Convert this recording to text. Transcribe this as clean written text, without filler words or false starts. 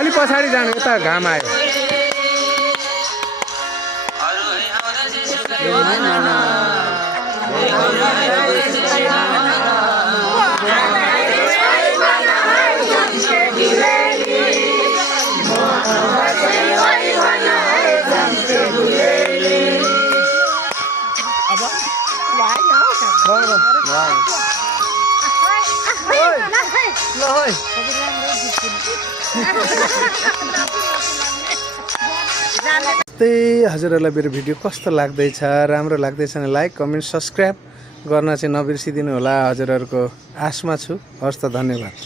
अलि पछाडि जानु यता घाम आयो हजुरहरूलाई मेरो भिडियो कस्तो लाग्दैछ राम्रो लाग्दैछ भने लाइक कमेन्ट सब्सक्राइब गर्न चाहिँ नबिर्सिदिनु होला हजुरहरूको आशमा छु हस् त धन्यवाद।